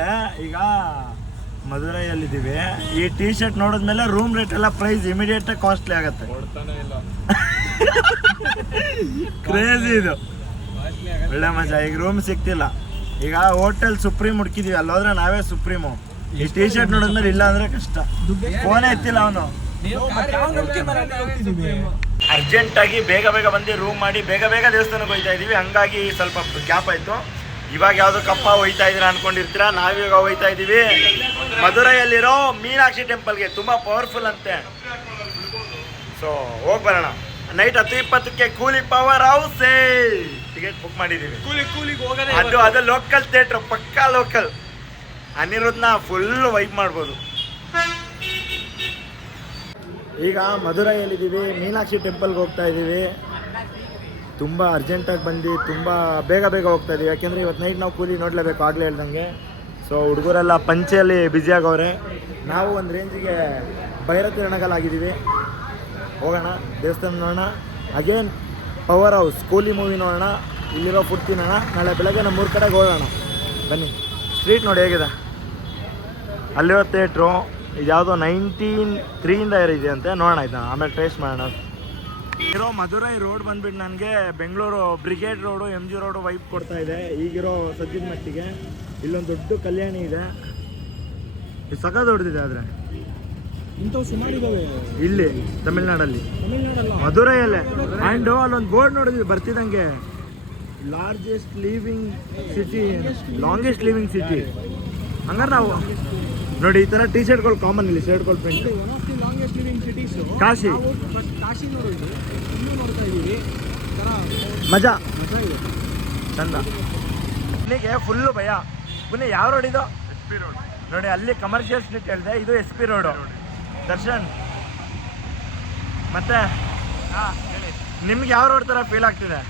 ಈಗ ಮಧುರೈಯಲ್ಲಿದ್ದೀವಿ. ಈ ಟೀ ಶರ್ಟ್ ನೋಡಿದ್ಮೇಲೆ ರೂಮ್ ರೇಟ್ ಎಲ್ಲ ಪ್ರೈಸ್ ಇಮಿಡಿಯೇಟ್ ಕಾಸ್ಟ್ಲಿ ಆಗುತ್ತೆ. ಕ್ರೇಜಿ ಇದು, ಒಳ್ಳೆ ಮಜಾ. ಈಗ ರೂಮ್ ಸಿಗ್ತಿಲ್ಲ. ಈಗ ಹೋಟೆಲ್ ಸುಪ್ರೀಂ ಹುಡುಕಿದೀವಿ, ಅಲ್ಲಿ ಹೋದ್ರೆ ನಾವೇ ಸುಪ್ರೀಮು. ಈ ಟೀ ಶರ್ಟ್ ನೋಡಿದ್ಮೇಲೆ ಇಲ್ಲ ಅಂದ್ರೆ ಕಷ್ಟ. ಫೋನೇ ಎತ್ತಿಲ್ಲ ಅವನು. ಅರ್ಜೆಂಟ್ ಆಗಿ ಬೇಗ ಬೇಗ ಬಂದು ರೂಮ್ ಮಾಡಿ ಬೇಗ ಬೇಗ ದೇವಸ್ಥಾನಕ್ಕೆ ಹೋಯ್ತಾ ಇದೀವಿ. ಹಂಗಾಗಿ ಸ್ವಲ್ಪ ಗ್ಯಾಪ್ ಆಯ್ತು. ಇವಾಗ ಯಾವ್ದು ಕಪ್ಪ ಹೋಯ್ತಾ ಇದೀರಾ ಅನ್ಕೊಂಡಿರ್ತೀರಾ, ನಾವೀಗ ಹೋಯ್ತಾ ಇದೀವಿ ಮಧುರೈಯಲ್ಲಿರೋ ಮೀನಾಕ್ಷಿ ಟೆಂಪಲ್ಗೆ. ತುಂಬಾ ಪವರ್ಫುಲ್ ಅಂತೆ. ಸೊ ಹೋಗಿ ಬರೋಣ. ನೈಟ್ 10:20ಕ್ಕೆ ಕೂಲಿ ಪವರ್ ಹೌಸ್ ಟಿಕೆಟ್ ಬುಕ್ ಮಾಡಿದೀವಿ. ಅದು ಲೋಕಲ್ ಥಿಯೇಟರ್, ಪಕ್ಕಾ ಲೋಕಲ್. ಅನಿರುದ್ಧನ ಫುಲ್ ವೈಪ್ ಮಾಡ್ಬೋದು. ಈಗ ಮಧುರೈಯಲ್ಲಿದ್ದೀವಿ, ಮೀನಾಕ್ಷಿ ಟೆಂಪಲ್ಗೆ ಹೋಗ್ತಾ ಇದ್ದೀವಿ. ತುಂಬ ಅರ್ಜೆಂಟಾಗಿ ಬಂದು ತುಂಬ ಬೇಗ ಬೇಗ ಹೋಗ್ತಾ ಇದ್ದೀವಿ. ಯಾಕೆಂದರೆ ಇವತ್ತು ನೈಟ್ ನಾವು ಕೂಲಿ ನೋಡಲೇಬೇಕು, ಆಗಲೇ ಹೇಳ್ದಂಗೆ. ಸೊ ಹುಡುಗರೆಲ್ಲ ಪಂಚೆಯಲ್ಲಿ ಬ್ಯುಸಿಯಾಗವ್ರೆ. ನಾವು ಒಂದು ರೇಂಜಿಗೆ ಭೈರತಿ ರಣಗಲಾಗಿದ್ದೀವಿ. ಹೋಗೋಣ, ದೇವಸ್ಥಾನ ನೋಡೋಣ. ಅಗೇನ್ ಪವರ್ ಹೌಸ್, ಕೂಲಿ ಮೂವಿ ನೋಡೋಣ, ಇಲ್ಲಿರೋ ಫುಡ್ ತಿನ್ನೋಣ. ನಾಳೆ ಬೆಳಗ್ಗೆ ನಮ್ಮ 3 ಕಡೆಗೆ ಹೋಗೋಣ. ಬನ್ನಿ. ಸ್ಟ್ರೀಟ್ ನೋಡಿ ಹೇಗಿದೆ. ಅಲ್ಲಿರೋ ಥಿಯೇಟ್ರು ಇದು ಯಾವುದೋ 1903 ಇದೆ ಅಂತೆ. ನೋಡೋಣ ಇದನ್ನ, ಆಮೇಲೆ ಟೇಸ್ಟ್ ಮಾಡೋಣ. ಇರೋ ಮಧುರೈ ರೋಡ್ ಬಂದ್ಬಿಟ್ಟು ನನಗೆ Bengaluru brigade road, MG road wipe ಕೊಡ್ತಾ ಇದೆ ಈಗಿರೋ ಸದ್ಯದ ಮಟ್ಟಿಗೆ. ಇಲ್ಲೊಂದು ದೊಡ್ಡ ಕಲ್ಯಾಣಿ ಇದೆ, ಇದು ಸಖತ್ ದೊಡ್ಡದಿದೆ. ಆದರೆ ಇಂಥವು ಸುಮಾರು ಇದಾವೆ ಇಲ್ಲಿ ತಮಿಳ್ನಾಡಲ್ಲಿ, ಮಧುರೈಯಲ್ಲೇ. ಆ್ಯಂಡ್ ಅಲ್ಲೊಂದು ಬೋರ್ಡ್ ನೋಡಿದ್ವಿ ಬರ್ತಿದ್ದಂಗೆ, largest living city, longest living city. ಹಂಗಾರೆ ನಾವು ನೋಡಿ ಈ ಥರ ಟೀ ಶರ್ಟ್ಗಳು ಕಾಮನ್ ಇಲ್ಲಿ, ಶರ್ಟ್ಗಳು print. One of the longest living cities Kashi. Kashi ನೋಡಿದ್ವಿ, ಇನ್ನೂ ನೋಡ್ತಾ ಇದ್ದೀವಿ. ಮಜಾ ಮಜಾ ಇದೆ, ಚಂದ. ಇಲ್ಲಿಗೆ ಫುಲ್ಲು ಭಯ. ಪುನಃ ಯಾವ ರೋಡ್ ಇದು? SP ರೋಡ್ ನೋಡಿ. ಅಲ್ಲಿ ಕಮರ್ಷಿಯಲ್ ಸ್ಟ್ರೀಟ್ ಹೇಳಿದೆ, ಇದು SP ರೋಡು. ದರ್ಶನ್ ಮತ್ತೆ ನಿಮ್ಗೆ ಯಾವ ರೋಡ್ ಥರ ಫೀಲ್ ಆಗ್ತಿದೆ?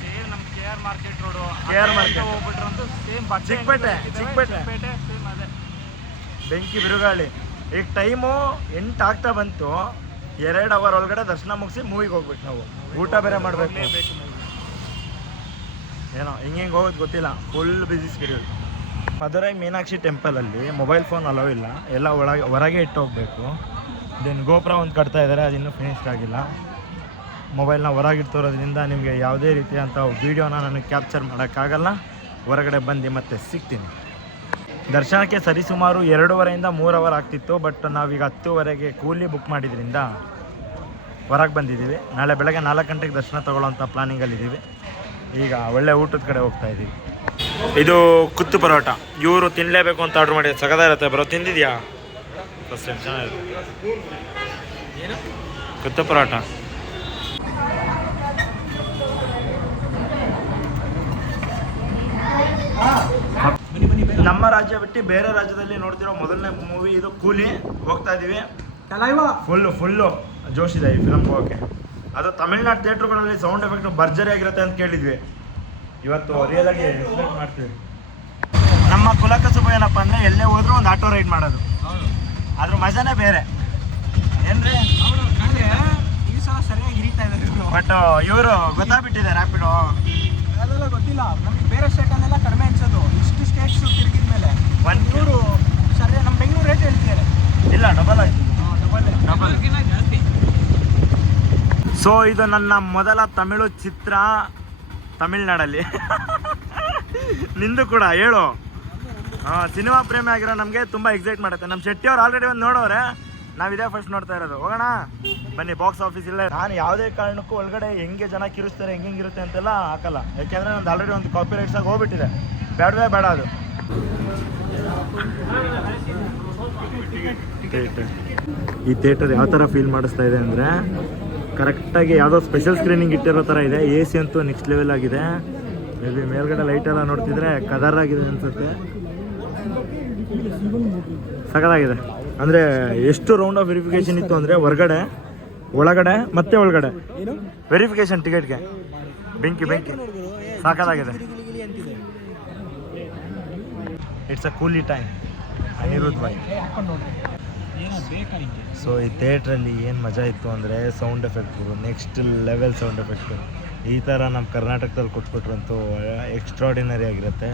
ಸೇಮ್ ನಮ್ಮ KR market road, KR market ಹೋಗ್ಬಿಟ್ರಂತೂ ಸೇಮ್ ಚಿಕ್ಕಪೇಟೆ ಸೇಮ್ ಅದೇ ಬೆಂಕಿ ಬಿರುಗಾಳಿ. ಈಗ ಟೈಮು 8 ಆಗ್ತಾ ಬಂತು. 2 ಅವರ್ ಒಳಗಡೆ ದರ್ಶನ ಮುಗಿಸಿ ಮೂವಿಗೆ ಹೋಗ್ಬಿಟ್ಟು ನಾವು ಊಟ ಬೇರೆ ಮಾಡಬೇಕು. ಏನೋ ಹಿಂಗೆ ಹೋಗೋದು ಗೊತ್ತಿಲ್ಲ, full busy schedule. Madurai Meenakshi ಟೆಂಪಲಲ್ಲಿ ಮೊಬೈಲ್ ಫೋನ್ ಅಲೋ ಇಲ್ಲ, ಎಲ್ಲ ಹೊರಗೆ ಇಟ್ಟು ಹೋಗಬೇಕು. ದೆನ್ ಗೋಪುರ ಒಂದು ಕಟ್ತಾ ಇದ್ದಾರೆ, ಅದು ಇನ್ನೂ ಫಿನಿಶ್ಡ್ ಆಗಿಲ್ಲ. ಮೊಬೈಲ್ನ ಹೊರಗಿಡ್ತಿರೋದ್ರಿಂದ ನಿಮಗೆ ಯಾವುದೇ ರೀತಿಯಂಥ ವೀಡಿಯೋನ ನನಗೆ ಕ್ಯಾಪ್ಚರ್ ಮಾಡೋಕ್ಕಾಗಲ್ಲ. ಹೊರಗಡೆ ಬಂದು ಮತ್ತೆ ಸಿಗ್ತೀನಿ. ದರ್ಶನಕ್ಕೆ ಸರಿಸುಮಾರು 2:30 3 ಅವರ್ ಆಗ್ತಿತ್ತು. ಬಟ್ ನಾವೀಗ 10:00 ಕೂಲಿ ಬುಕ್ ಮಾಡಿದ್ರಿಂದ ಹೊರಗೆ ಬಂದಿದ್ದೀವಿ. ನಾಳೆ ಬೆಳಗ್ಗೆ 4 ಗಂಟೆಗೆ ದರ್ಶನ ತೊಗೊಳ್ಳೋಂಥ ಪ್ಲಾನಿಂಗಲ್ಲಿದ್ದೀವಿ. ಈಗ ಒಳ್ಳೆ ಊಟದ ಕಡೆ ಹೋಗ್ತಾ ಇದ್ದೀವಿ. ಇದು ಕುತ್ತು ಪರೋಟ, ಇವರು ತಿನ್ನಲೇಬೇಕು ಅಂತ ಆರ್ಡ್ರ್ ಮಾಡಿದ್ರು. ಸಗದ ಇರುತ್ತೆ ಬರೋ, ತಿಂದಿದ್ಯಾ? ಫಸ್ಟ್ ಟೈಮ್ ಚೆನ್ನಾಗಿರುತ್ತೆ ಕುತ್ತು ಪರೋಟ. ನಮ್ಮ ರಾಜ್ಯ ಬಿಟ್ಟು ಬೇರೆ ರಾಜ್ಯದಲ್ಲಿ ನೋಡ್ತಿರೋ ಮೊದಲನೇ ಮೂವಿ ಇದು ಕೂಲಿ. ಹೋಗ್ತಾ ಇದ್ದೀವಿ, ಫುಲ್ಲು ಜೋಶ್ ಇದೆ ಈ ಫಿಲಮ್ಗೆ ಹೋಗೋಕ್ಕೆ. ಅದು ತಮಿಳ್ನಾಡು ಥಿಯೇಟ್ರುಗಳಲ್ಲಿ ಸೌಂಡ್ ಎಫೆಕ್ಟ್ ಭರ್ಜರಿ ಆಗಿರುತ್ತೆ ಅಂತ ಕೇಳಿದ್ವಿ. ಇವತ್ತು ರಿಯಲಾಗಿ ಎಕ್ಸ್ಪೆಕ್ಟ್ ಮಾಡ್ತೀವಿ. ನಮ್ಮ ಕುಲಕಸುಬ ಏನಪ್ಪ ಅಂದರೆ ಎಲ್ಲೇ ಹೋದ್ರೂ ಒಂದು ಆಟೋ ರೈಡ್ ಮಾಡೋದು, ಅದ್ರ ಮಜಾನೇ ಬೇರೆ ಏನ್ರಿ. ಈ ಸಲ ಸರಿಯಾಗಿ ಹಿರಿತಾ ಇದ್ದಾರೆ. ಬಟ್ ಇವರು ಗೊತ್ತಾಗ್ಬಿಟ್ಟಿದೆ ರ್ಯಾಪಿಡೋ ಅದೆಲ್ಲ ಗೊತ್ತಿಲ್ಲ ನಮ್ಗೆ. ಬೇರೆ ಸ್ಟೇಟಲ್ಲೆಲ್ಲ ಕಡಿಮೆ ಅನ್ಸೋದು, ಇಷ್ಟು ಸ್ಟೇಟ್ಸ್ ತಿರುಗಿದ ಮೇಲೆ ಇವರು ಸರಿ ನಮ್ಮ ಬೆಂಗಳೂರು ರೇಟ್ ಹೇಳ್ತಿದ್ದಾರೆ. ಇಲ್ಲ, ಡಬಲ್ ಆಯ್ತು, ಡಬಲ್ ಜಾಸ್ತಿ. ಸೊ ಇದು ನನ್ನ ಮೊದಲ ತಮಿಳು ಚಿತ್ರ ತಮಿಳ್ನಾಡಲ್ಲಿ. ನಿಂದು ಕೂಡ ಹೇಳು. ಸಿನಿಮಾ ಪ್ರೇಮಿ ಆಗಿರೋ ನಮಗೆ ತುಂಬ ಎಕ್ಸೈಟ್ ಮಾಡುತ್ತೆ. ನಮ್ಮ ಶೆಟ್ಟಿ ಅವ್ರು ಆಲ್ರೆಡಿ ಒಂದು ನೋಡೋರೆ, ನಾವಿದೇ ಫಸ್ಟ್ ನೋಡ್ತಾ ಇರೋದು. ಹೋಗೋಣ ಬನ್ನಿ, ಬಾಕ್ಸ್ ಆಫೀಸ್ ಇಲ್ಲ. ನಾನು ಯಾವುದೇ ಕಾರಣಕ್ಕೂ ಒಳಗಡೆ ಹೆಂಗೆ ಜನ ಕಿರಿಸ್ತಾರೆ, ಹೆಂಗಿರುತ್ತೆ ಅಂತೆಲ್ಲ ಹಾಕಲ್ಲ. ಯಾಕೆಂದರೆ ನಂದು ಆಲ್ರೆಡಿ ಒಂದು ಕಾಪಿ ರೈಟ್ಸಾಗಿ ಹೋಗ್ಬಿಟ್ಟಿದೆ. ಬೇಡವೇ ಬೇಡ ಅದು. ಈ ಥಿಯೇಟರ್ ಯಾವ ಥರ ಫೀಲ್ ಮಾಡಿಸ್ತಾ ಇದೆ ಅಂದರೆ, ಕರೆಕ್ಟಾಗಿ ಯಾವುದೋ ಸ್ಪೆಷಲ್ ಸ್ಕ್ರೀನಿಂಗ್ ಇಟ್ಟಿರೋ ಥರ ಇದೆ. ಎ ಸಿ ಅಂತೂ ನೆಕ್ಸ್ಟ್ ಲೆವೆಲ್ ಆಗಿದೆ. ಮೇ ಬಿ ಮೇಲ್ಗಡೆ ಲೈಟೆಲ್ಲ ನೋಡ್ತಿದ್ರೆ ಕಲರ್ ಆಗಿದೆ ಅನಿಸುತ್ತೆ. ಸಖತ್ತಾಗಿದೆ. ಅಂದರೆ ಎಷ್ಟು ರೌಂಡ್ ಆಫ್ ವೆರಿಫಿಕೇಷನ್ ಇತ್ತು ಅಂದರೆ, ಹೊರಗಡೆ, ಒಳಗಡೆ ಮತ್ತೆ ಒಳಗಡೆ ವೆರಿಫಿಕೇಷನ್ ಟಿಕೆಟ್ಗೆ. ಬೆಂಕಿ ಸಾಕಾಗಿದೆ. ಇಟ್ಸ್ ಅ ಕೂಲಿ ಟೈಮ್. ಅನಿರುದ್ಧ್ ಬಾಯ್. ಸೊ ಈ ಥಿಯೇಟ್ರಲ್ಲಿ ಏನು ಮಜಾ ಇತ್ತು ಅಂದರೆ, sound effect next level sound effect. ಈ ಥರ ನಮ್ಮ ಕರ್ನಾಟಕದಲ್ಲಿ ಕೊಟ್ಬಿಟ್ರಂತೂ ಎಕ್ಸ್ಟ್ರಾಡಿನರಿ ಆಗಿರುತ್ತೆ.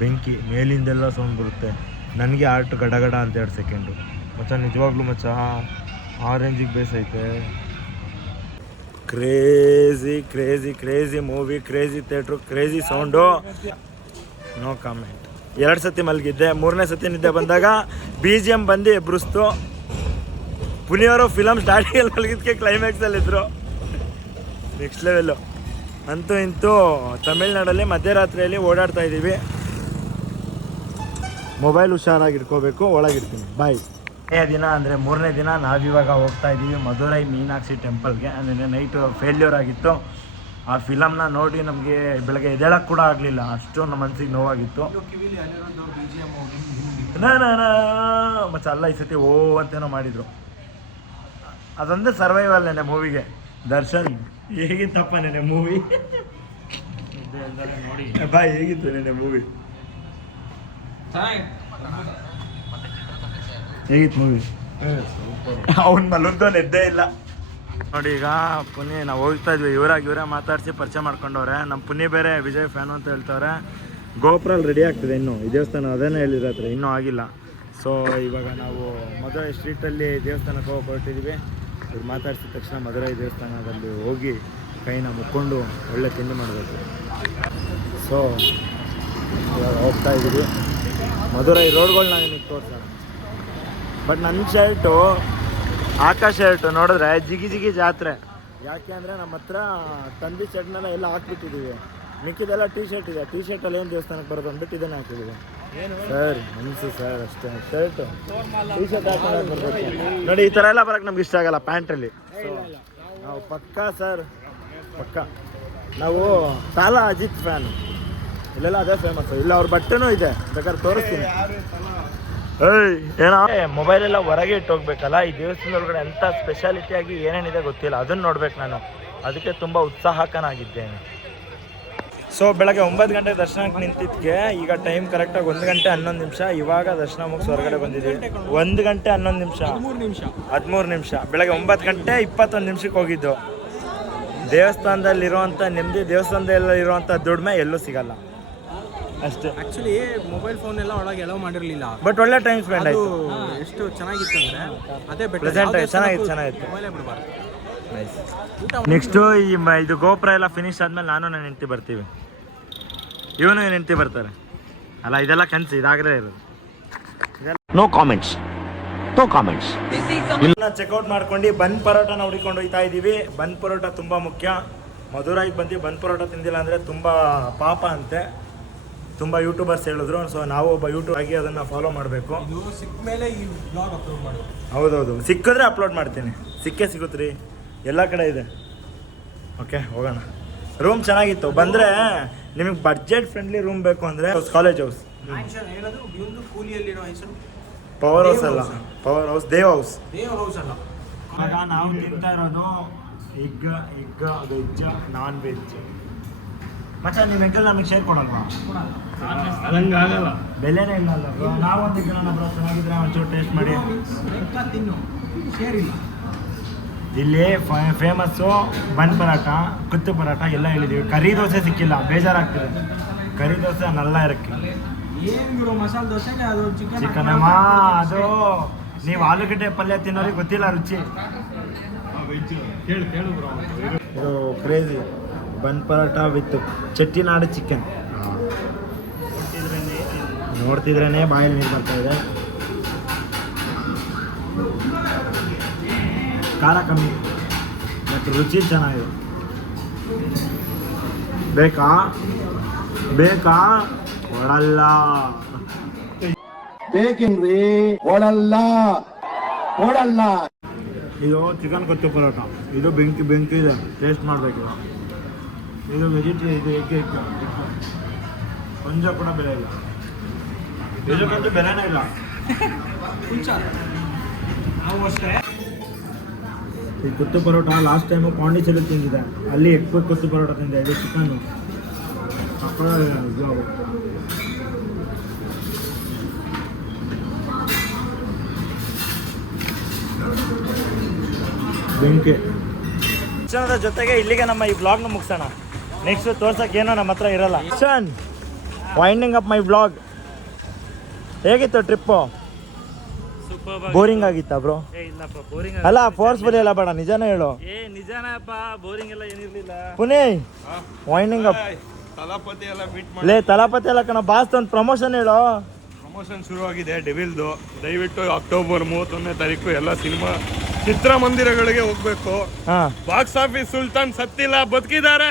ಬೆಂಕಿ ಮೇಲಿಂದೆಲ್ಲ ಸೌಂಡ್ ಬರುತ್ತೆ. ನನಗೆ ಆರ್ಟ್ ಗಡಗಡ ಅಂತ 2 ಸೆಕೆಂಡು ಮಚ್ಚ. ನಿಜವಾಗ್ಲೂ ಮಚ್ಚ, ಆ ರೇಂಜಿಗೆ ಬೇಸೈತೆ. Crazy movie, crazy theatre, crazy sound, no comment. 2 ಸತಿ ಮಲಗಿದ್ದೆ. 3ನೇ ಸತಿ ನಿದ್ದೆ ಬಂದಾಗ BGM ಬಂದು ಎಬ್ರಿಸ್ತು. ಪುನಿಯವರು ಫಿಲಮ್ ಸ್ಟಾರ್ಟಿಂಗಲ್ಲಿ ಮಲಗಿದ್ದಕ್ಕೆ ಕ್ಲೈಮ್ಯಾಕ್ಸಲ್ಲಿದ್ದರು. Next level. ಅಂತೂ ಇಂತೂ ತಮಿಳ್ನಾಡಲ್ಲಿ ಮಧ್ಯರಾತ್ರಿಯಲ್ಲಿ ಓಡಾಡ್ತಾ ಇದ್ದೀವಿ. ಮೊಬೈಲ್ ಹುಷಾರಾಗಿಟ್ಕೋಬೇಕು. ಒಳಗಿರ್ತೀನಿ. ಬಾಯ್. ದಿನ ಅಂದರೆ 3ನೇ ದಿನ ನಾವಿವಾಗ ಹೋಗ್ತಾ ಇದ್ದೀವಿ ಮಧುರೈ ಮೀನಾಕ್ಷಿ ಟೆಂಪಲ್ಗೆ. ಅಂದರೆ ನೈಟು ಫೇಲ್ಯೂರ್ ಆಗಿತ್ತು. ಆ ಫಿಲಮ್ನ ನೋಡಿ ನಮಗೆ ಬೆಳಗ್ಗೆ ಎದ್ದೇಳಕ್ಕೆ ಕೂಡ ಆಗಲಿಲ್ಲ, ಅಷ್ಟು ನಮ್ಮ ಮನಸ್ಸಿಗೆ ನೋವಾಗಿತ್ತು. ಮತ್ತು ಅಲ್ಲ, ಈ ಸತಿ ಓ ಅಂತೇನೋ ಮಾಡಿದರು. ಅದೊಂದೇ ಸರ್ವೈವಲ್ ನೆನೆ ಮೂವಿಗೆ. ದರ್ಶನ್ ಹೇಗಿತ್ತಪ್ಪ ನೆನೆ ಮೂವಿ? ಬಾಯ್, ಹೇಗಿತ್ತು ನೆನೆ ಮೂವಿ? ಹೇಗಿತ್ತು ಮೂವಿ? ಅವ್ನು ಮಲಗ್ದವನು ಎದ್ದೇ ಇಲ್ಲ ನೋಡಿ. ಈಗ ಪುನಿ ನಾವು ಹೋಗ್ತಾ ಇದ್ವಿ, ಇವರೇ ಮಾತಾಡಿಸಿ ಪರಿಚಯ ಮಾಡ್ಕೊಂಡವ್ರೆ. ನಮ್ಮ ಪುನಿ ಬೇರೆ ವಿಜಯ್ ಫ್ಯಾನು ಅಂತ ಹೇಳ್ತವ್ರೆ. ಗೋಪುರಲ್ಲಿ ರೆಡಿ ಆಗ್ತದೆ ಇನ್ನೂ. ಈ ದೇವಸ್ಥಾನ ಅದೇನೇ ಹೇಳಿರತ್ರೆ, ಇನ್ನೂ ಆಗಿಲ್ಲ. ಸೊ ಇವಾಗ ನಾವು ಮಧುರೈ ಸ್ಟ್ರೀಟಲ್ಲಿ ದೇವಸ್ಥಾನಕ್ಕೆ ಹೋಗಿ ಹೊರಟಿದ್ದೀವಿ. ಇವ್ರು ಮಾತಾಡಿಸಿದ ತಕ್ಷಣ ಮಧುರೈ ದೇವಸ್ಥಾನದಲ್ಲಿ ಹೋಗಿ ಕೈನ ಮುಕ್ಕೊಂಡು ಒಳ್ಳೆ ತಿಂಡಿ ಮಾಡಬೇಕು. ಸೊ ಇವಾಗ ಹೋಗ್ತಾ ಇದ್ದೀವಿ. ಮಧುರೈ ರೋಡ್ಗಳನ್ನ ನಿಮಗೆ ತೋರಿಸೋಣ. ಬಟ್ ನನ್ನ ಶರ್ಟು, ಆಕಾಶ ಶರ್ಟು ನೋಡಿದ್ರೆ ಜಿಗಿ ಜಾತ್ರೆ. ಯಾಕೆ ಅಂದರೆ ನಮ್ಮ ಹತ್ರ ತಂದಿ ಶರ್ಟ್ನೆಲ್ಲ ಎಲ್ಲ ಹಾಕ್ಬಿಟ್ಟಿದ್ದೀವಿ. ಮಿಕ್ಕಿದೆಲ್ಲ ಟೀ ಶರ್ಟ್ ಇದೆ. ಟೀ ಶರ್ಟಲ್ಲಿ ಏನು ದೇವಸ್ಥಾನಕ್ಕೆ ಬರೋದು ಅಂದ್ಬಿಟ್ಟು ಇದನ್ನೇ ಹಾಕಿದ್ದೀವಿ. ಸರ್ ಮನಸ್ಸು ಸರ್ ಅಷ್ಟೇ. ಶರ್ಟು ಟೀ ಶರ್ಟ್ ಹಾಕೊಂಡು ಬರ್ಬೇಕು ನೋಡಿ. ಈ ಥರ ಎಲ್ಲ ಬರೋಕ್ಕೆ ನಮ್ಗೆ ಇಷ್ಟ ಆಗಲ್ಲ ಪ್ಯಾಂಟಲ್ಲಿ. ಸೊ ನಾವು ಪಕ್ಕಾ ಸರ್, ಪಕ್ಕಾ ನಾವು ಸಾಲಾ ಅಜಿತ್ ಫ್ಯಾನು. ಇಲ್ಲೆಲ್ಲ ಅದೇ ಫೇಮಸ್ಸು. ಇಲ್ಲ ಅವ್ರ ಬಟ್ಟೆನೂ ಇದೆ, ಬೇಕಾದ್ರೆ ತೋರಿಸ್ತೀನಿ. ಏನೋ ಮೊಬೈಲೆಲ್ಲ ಹೊರಗೆ ಇಟ್ಟು ಹೋಗ್ಬೇಕಲ್ಲ. ಈ ದೇವಸ್ಥಾನದೊಳಗಡೆ ಎಂಥ ಸ್ಪೆಷಾಲಿಟಿಯಾಗಿ ಏನೇನಿದೆ ಗೊತ್ತಿಲ್ಲ, ಅದನ್ನು ನೋಡ್ಬೇಕು ನಾನು. ಅದಕ್ಕೆ ತುಂಬ ಉತ್ಸಾಹಕನಾಗಿದ್ದೇನೆ. ಸೊ ಬೆಳಗ್ಗೆ 9 ಗಂಟೆಗೆ ದರ್ಶನಕ್ಕೆ ನಿಂತಿದ್ದಕ್ಕೆ ಈಗ ಟೈಮ್ ಕರೆಕ್ಟಾಗಿ 1 ಗಂಟೆ 11 ನಿಮಿಷ. ಇವಾಗ ದರ್ಶನ ಮುಗಿಸಿ ಹೊರಗಡೆ ಬಂದಿದ್ದೀವಿ. 1 ಗಂಟೆ 11 ನಿಮಿಷ 13 ನಿಮಿಷ. ಬೆಳಗ್ಗೆ 9 ಗಂಟೆ 21 ನಿಮಿಷಕ್ಕೆ ಹೋಗಿದ್ದು. ದೇವಸ್ಥಾನದಲ್ಲಿರುವಂಥ ನೆಮ್ಮದಿ, ದೇವಸ್ಥಾನದಲ್ಲಿರುವಂಥ ದುಡಿಮೆ ಎಲ್ಲೂ ಸಿಗಲ್ಲ ಅಷ್ಟೇ. ಆಕ್ಚುಲಿ ಮೊಬೈಲ್ ಫೋನ್ ಎಲ್ಲ ಒಳಗೆ ಎಲೋ ಮಾಡಿರಲಿಲ್ಲ, ಬಟ್ ಒಳ್ಳೆ ಟೈಮ್ ಸ್ಪೆಂಡ್ ಅದು ಆಯಿತು. ಎಷ್ಟು ಚೆನ್ನಾಗಿತ್ತು ಅಂದ್ರೆ ಅದೇ ಬೆಟರ್. ಪ್ರೆಸೆಂಟ್ ಚೆನ್ನಾಗಿತ್ತು. ಮೊಬೈಲೇ ಬಿಡಬಾರ್ದು. ನೆಕ್ಸ್ಟು ಇದು ಗೋಪುರ ಎಲ್ಲ ಫಿನಿಶ್ ಆದ್ಮೇಲೆ ನಾನು ನನ್ನ ಹೆಂಡತಿ ಬರ್ತೀವಿ, ಇವನು ನನ್ನ ಹೆಂಡತಿ ಬರ್ತಾರೆ. ಅಲ್ಲ ಇದೆಲ್ಲ ಕನಸು, ಇದಾಗಲೇ ಇರೋದು. No comments. ಚೆಕ್ಔಟ್ ಮಾಡ್ಕೊಂಡು ಬನ್ ಪರೋಟನ ಹುಡ್ಕೊಂಡು ಹೋಗ್ತಾ ಇದ್ದೀವಿ. ಬನ್ ಪರೋಟ ತುಂಬ ಮುಖ್ಯ. ಮಧುರಾಯಿಗೆ ಬಂದು ಬನ್ ಪರೋಟ ತಿಂದಿಲ್ಲ ಅಂದರೆ ತುಂಬ ಪಾಪ ಅಂತೆ, ತುಂಬ ಯೂಟ್ಯೂಬರ್ಸ್ ಹೇಳಿದ್ರು. ಸೊ ನಾವು ಒಬ್ಬ ಯೂಟ್ಯೂಬ್ ಆಗಿ ಅದನ್ನು ಫಾಲೋ ಮಾಡಬೇಕು. ಇದು ಸಿಕ್ಕ ಮೇಲೆ ಈ ಬ್ಲಾಗ್ ಅಪ್ಲೋಡ್ ಮಾಡು. ಹೌದೌದು, ಸಿಕ್ಕಿದ್ರೆ ಅಪ್ಲೋಡ್ ಮಾಡ್ತೀನಿ. ಸಿಗುತ್ತೆ ರೀ, ಎಲ್ಲ ಕಡೆ ಇದೆ. ಓಕೆ ಹೋಗೋಣ. ರೂಮ್ ಚೆನ್ನಾಗಿತ್ತು. ಬಂದರೆ ನಿಮಗೆ ಬಡ್ಜೆಟ್ ಫ್ರೆಂಡ್ಲಿ ರೂಮ್ ಬೇಕು ಅಂದರೆ ಕಾಲೇಜ್ ಹೌಸ್, ಏನದು ಒಂದು ಕೂಲಿಯಲ್ಲಿರೋ ಹೆಸರು ಪವರ್ ಹೌಸ್ ಅಲ್ಲ, ಪವರ್ ಹೌಸ್ ದೇವ್ ಹೌಸ್. ದೇವ್ ಹೌಸ್ ಅಲ್ಲ. ಇವಾಗ ನಾವು ತಿಂತಾ ಇರೋದು ಎಗ್ ವೆಜ್, ನಾನ್ ವೆಜ್. ಮಚ್ಚ ನೀವು ವೆಂಕಲ್ ನಮಗೆ ಶೇರ್ ಕೊಡಲ್ವಾ? ಹಂಗಾಗಲ್ಲ. ಬೆಲೆನೇ ಇಲ್ಲ ಅಲ್ಲ ಬ್ರೋ. ನಾವೊಂದು ಕೇಳೋಣ ಬ್ರೋ, ಚೆನ್ನಾಗಿದ್ರೆ ಒಂಚೂರು ಟೇಸ್ಟ್ ಮಾಡಿ. ತಿನ್ನು, ಶೇರ್ ಇಲ್ಲ. ಇಲ್ಲಿ ಫೇಮಸ್ಸು ಬನ್ ಪರಾಟ, ಕುತ್ತು ಪರಾಟ ಎಲ್ಲ ಹೇಳಿದ್ದೀವಿ. ಕರಿ ದೋಸೆ ಸಿಕ್ಕಿಲ್ಲ, ಬೇಜಾರಾಗ್ತಿದೆ. ಕರಿ ದೋಸೆ ನಲ್ಲ ಇರಕ್ಕೆ. ಏನು ಗುರು, ಮಸಾಲೆ ದೋಸೆಗೆ ಅದು ಚಿಕನ್ ಅಮ್ಮ, ಅದು ನೀವು ಆಲೂಗಡ್ಡೆ ಪಲ್ಯ ತಿನ್ನೋರಿಗೆ ಗೊತ್ತಿಲ್ಲ ರುಚಿ. ಕೇಳು ಬ್ರೋ. ಇದು crazy bun parotta with Chettinad chicken. ನೋಡ್ತಿದ್ರೇ ಬಾಯಲ್ಲಿ ನೀರು ಬರ್ತಾ ಇದೆ. ಖಾರ ಕಮ್ಮಿ ಮತ್ತು ರುಚಿ ಚೆನ್ನಾಗಿದೆ. ಬೇಕಾ ಕೊಡಲ್ಲ. ಬೇಕೇನ್ರಿ? ಕೊಡಲ್ಲ. ಇದು ಚಿಕನ್ ಕೊತ್ತು ಪರೋಟ. ಇದು ಬೆಂಕಿ ಇದೆ, ಟೇಸ್ಟ್ ಮಾಡಬೇಕು. ಇದು ವೆಜಿಟೇರಿಯನ್, ಇದು ಎಗ್ ಕೊಂಚ ಕೂಡ ಬೆಲೆ ಇಲ್ಲ. ಇದಕ್ಕಂತೂ ಬೆಲೆನೇ ಇಲ್ಲ. ನಾವು ಅಷ್ಟೇ. ಈ ಕುತ್ತು ಪರೋಟ ಲಾಸ್ಟ್ ಟೈಮು ಪಾಂಡಿಚೇರಿ ತಿಂದಿದೆ. ಅಲ್ಲಿ ಎಗ್ ಕುತ್ತು ಪರೋಟ ತಿಂದೆ. ಇದು ಚಿಕನ್ನು ಬೆಂಕಿ. ಶಿಕ್ಷಣದ ಜೊತೆಗೆ ಇಲ್ಲಿಗೆ ನಮ್ಮ ಈ ಬ್ಲಾಗ್ನ ಮುಗಿಸೋಣ. ನೆಕ್ಸ್ಟ್ ತೋರ್ಸಕ್ಕೆ ಏನೋ ನಮ್ಮ ಹತ್ರ ಇರಲ್ಲ. ಶಿಕ್ಷಣ್ ವೈಂಡಿಂಗ್ ಅಪ್ ಮೈ ಬ್ಲಾಗ್. ಹೇಗಿತ್ತು ಟ್ರಿಪ್ಪು? ಬೋರಿಂಗ್ ಆಗಿತ್ತಾ ಬ್ರೋ? ಅಲ್ಲ ಫೋರ್ಸ್ಫುಲ್ ಎಲ್ಲ ಬೇಡ, ನಿಜಾನೇ ಹೇಳು. ಪುನೇ ವೈಂಡಿಂಗ್ ಅಪ್. ತಲಾಪತಿ ಎಲ್ಲ ಮೀಟ್ ಲೇ ತಲಾಪತಿ ಎಲ್ಲ ಕಣ ಬಾಸ್, ಒಂದು ಪ್ರಮೋಷನ್ ಹೇಳು. ಪ್ರಮೋಷನ್ ಶುರುವಾಗಿದೆ ಡೆವಿಲ್ದು. ದಯವಿಟ್ಟು ಅಕ್ಟೋಬರ್ 31ನೇ ತಾರೀಕು ಎಲ್ಲ ಸಿನಿಮಾ ಚಿತ್ರಮಂದಿರಗಳಿಗೆ ಹೋಗ್ಬೇಕು. ಬಾಕ್ಸ್ ಆಫೀಸ್ ಸುಲ್ತಾನ್ ಸತ್ತಿಲ್ಲ, ಬದುಕಿದ್ದಾರೆ.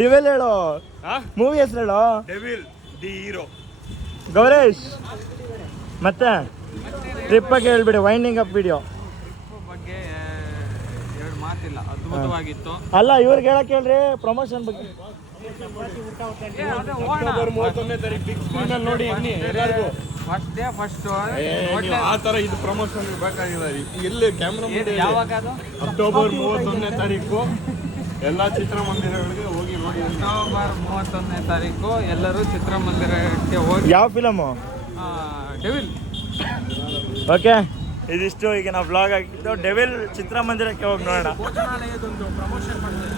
ಡಿವೆಲ್ ಹೇಳು, ಮೂವಿ ಹೆಸರು ಹೇಳು. Devil the hero. ಗೌರೇಶ್ ಮತ್ತೆ ಟ್ರಿಪ್ ಬಗ್ಗೆ ಹೇಳ್ಬಿಡಿ, ವೈಂಡಿಂಗ್ ಅಪ್ ವಿಡಿಯೋ ಬಗ್ಗೆ ಎರಡು ಮಾತಿಲ್ಲ, ಅದ್ಭುತವಾಗಿತ್ತು. ಅಲ್ಲ ಇವ್ರಿಗೆ ಹೇಳಕ್ ಹೇಳ್ರಿ ಪ್ರಮೋಷನ್ ಬಗ್ಗೆ. ಅಕ್ಟೋಬರ್ 31ನೇ ತಾರೀಕು ಬಿಗ್ ಸ್ಕ್ರೀನ್ ಅಲ್ಲಿ ನೋಡಿ ಅನ್ನಿ ಎಲ್ಲರಿಗೂ. ಫಸ್ಟ್ ಆ ತರ ಇದು ಪ್ರಮೋಷನ್ ಬೇಕಾಗಿದೆ. ಎಲ್ಲಿ ಕ್ಯಾಮ್ರಾ ಮುಂದೆ ಯಾವಾಗ ಅದು? ಅಕ್ಟೋಬರ್ 31ನೇ ತಾರೀಕು ಎಲ್ಲ ಚಿತ್ರಮಂದಿರಗಳಿಗೆ ಹೋಗಿ ನೋಡಿ. ಅಕ್ಟೋಬರ್ 31ನೇ ತಾರೀಕು ಎಲ್ಲರೂ ಚಿತ್ರಮಂದಿರಕ್ಕೆ ಹೋಗಿ. ಯಾವ ಫಿಲಮು? ಡೆವಿಲ್. ಓಕೆ, ಇದಿಷ್ಟು ಈಗ ನಾವು ವ್ಲಾಗ್ ಆಗಿದ್ದು. ಡೆವಿಲ್ ಚಿತ್ರಮಂದಿರಕ್ಕೆ ಹೋಗಿ ನೋಡೋಣ. ಭೋಜನಾಲಯದೊಂದು ಪ್ರಮೋಷನ್ ಮಾಡಿದ್ರೆ